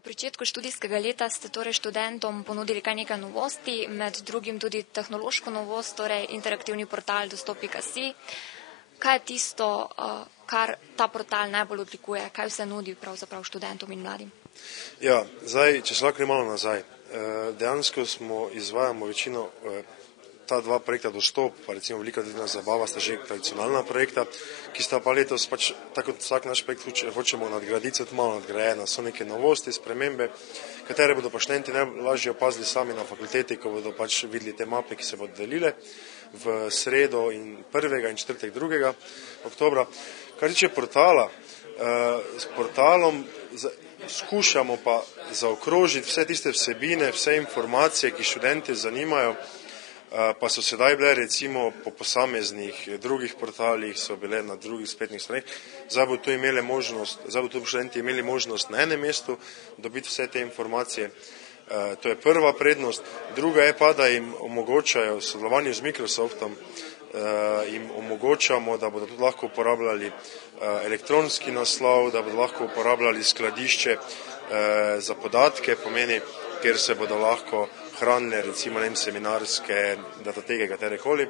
Ob pričetku študijskega leta ste torej študentom ponudili kar nekaj novosti, med drugim tudi tehnološko novost, torej interaktivni portal dostop.si. Kaj je tisto, kar ta portal najbolj odlikuje, kaj vse nudi pravzaprav študentom in mladim? Ja, zdaj, če se lahko malo nazaj, dejansko izvajamo večino ta dva projekta Dostop, pa recimo Velika delna zabava sta že tradicionalna projekta, ki sta pa letos pač, tako kot vsak naš projekt hočemo nadgraditi, tudi malo nadgrajena. So neke novosti, spremembe, katere bodo pa študenti najlažje opazili sami na fakulteti, ko bodo pač videli te mape, ki se bodo delile v sredo in 1. in 4. 2. oktobra. Kar tiče portala, s portalom skušamo pa zaokrožiti vse tiste vsebine, vse informacije, ki študente zanimajo, pa so sedaj bile recimo po posameznih drugih portalih, so bile na drugih spletnih straneh. Zdaj bodo študenti imeli možnost na enem mestu dobiti vse te informacije. To je prva prednost. Druga je pa, da jim omogočajo v sodelovanju z Microsoftom, jim omogočamo, da bodo tudi lahko uporabljali elektronski naslov, da bodo lahko uporabljali skladišče za podatke, pomeni, kjer se bodo lahko hranile, recimo seminarske datoteke, katerekoli.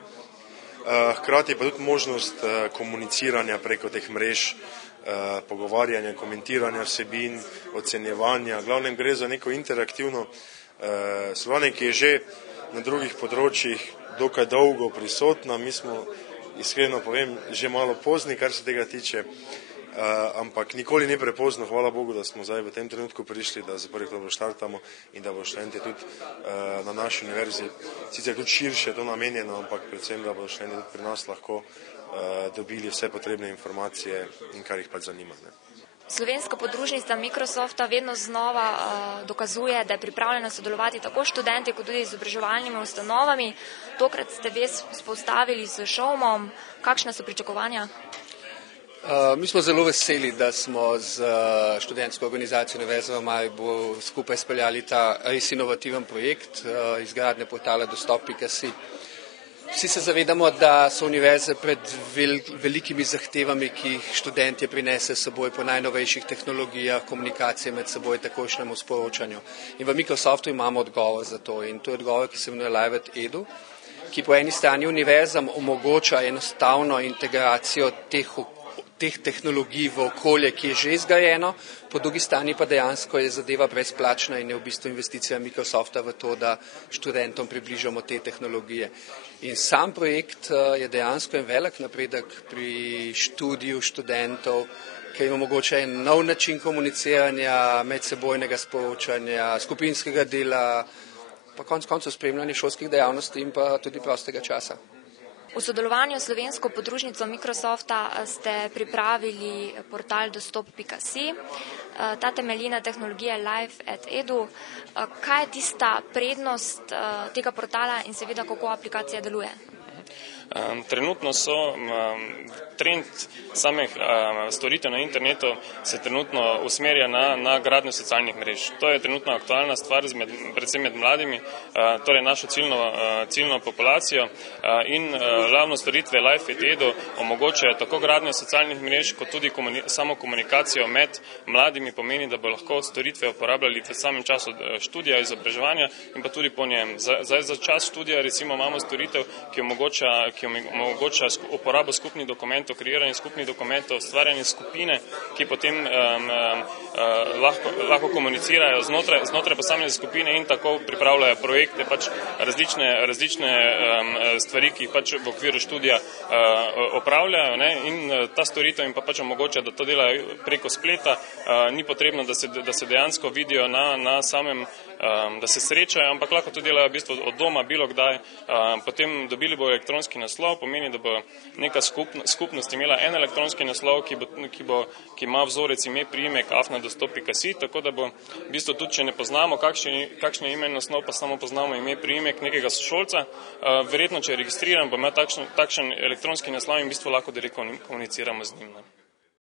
Hkrati pa tudi možnost komuniciranja preko teh mrež, pogovarjanja, komentiranja vsebin, ocenjevanja. Glavnem gre za neko interaktivno sodelovanje, ki je že na drugih področjih dokaj dolgo prisotna. Mi smo, iskreno povem, že malo pozni, kar se tega tiče, ampak nikoli ni prepozno, hvala Bogu, da smo zdaj v tem trenutku prišli, da za prvi oktobra štartamo in da bo študenti tudi na naši univerzi, sicer tudi širše to namenjeno, ampak predvsem, da bo študenti tudi pri nas lahko dobili vse potrebne informacije in kar jih pač zanima. Slovenska podružnica Microsofta vedno znova dokazuje, da je pripravljena sodelovati tako študenti kot tudi z izobraževalnimi ustanovami. Tokrat ste ves vzpostavili z Šovmom. Kakšna so pričakovanja? Mi smo zelo veseli, da smo z študentsko organizacijo Univerze v Mariboru skupaj speljali ta res inovativen projekt izgradnje portala dostop.si. Vsi se zavedamo, da so univerze pred velikimi zahtevami, ki jih študentje prinese s seboj po najnovejših tehnologijah, komunikacije med seboj, takošnjemu sporočanju. In v Microsoftu imamo odgovor za to in to je odgovor, ki se imenuje Live at Edu, ki po eni strani univerzam omogoča enostavno integracijo teh tehnologij v okolje, ki je že zgrajeno, po drugi strani pa dejansko je zadeva brezplačna in je v bistvu investicija Microsofta v to, da študentom približamo te tehnologije. In sam projekt je dejansko en velik napredek pri študiju študentov, ker jim omogoča en nov način komuniciranja, medsebojnega sporočanja, skupinskega dela, pa konec koncev spremljanja šolskih dejavnosti in pa tudi prostega časa. V sodelovanju s slovensko podružnico Microsofta ste pripravili portal dostop.si. Ta temelji na tehnologije Live at Edu. Kaj je tista prednost tega portala in seveda kako aplikacija deluje? Trenutno so trend samih storitev na internetu se trenutno usmerja na gradnjo socialnih mrež. To je trenutno aktualna stvar, predvsem med mladimi, torej našo ciljno populacijo in glavno storitve Live at Edu omogočajo tako gradnjo socialnih mrež, kot tudi samo komunikacijo med mladimi, pomeni, da bo lahko storitve uporabljali v samem času študija, izobraževanja in pa tudi po njem. Za čas študija recimo imamo storitev, ki omogoča uporabo skupnih dokumentov, kreiranje skupnih dokumentov, ustvarjanje skupine, ki potem lahko komunicirajo znotraj posamezne skupine in tako pripravljajo projekte, pač različne stvari, ki jih pač v okviru študija opravljajo, ne, in ta storitev jim pa pač omogoča, da to delajo preko spleta, ni potrebno, da se dejansko vidijo na samem, da se srečajo, ampak lahko to delajo v bistvu od doma, bilo kdaj, potem dobili bo elektronski naslov, pomeni, da bo neka skupnost imela en elektronski naslov, ki ima vzorec ime, priimek afna.dostop.si, tako da bo v bistvu tudi, če ne poznamo kakšen je ime in naslov, pa samo poznamo ime, priimek nekega sošolca, verjetno, če je registriran, bo imel takšen elektronski naslov in v bistvu lahko direktno komuniciramo z njim.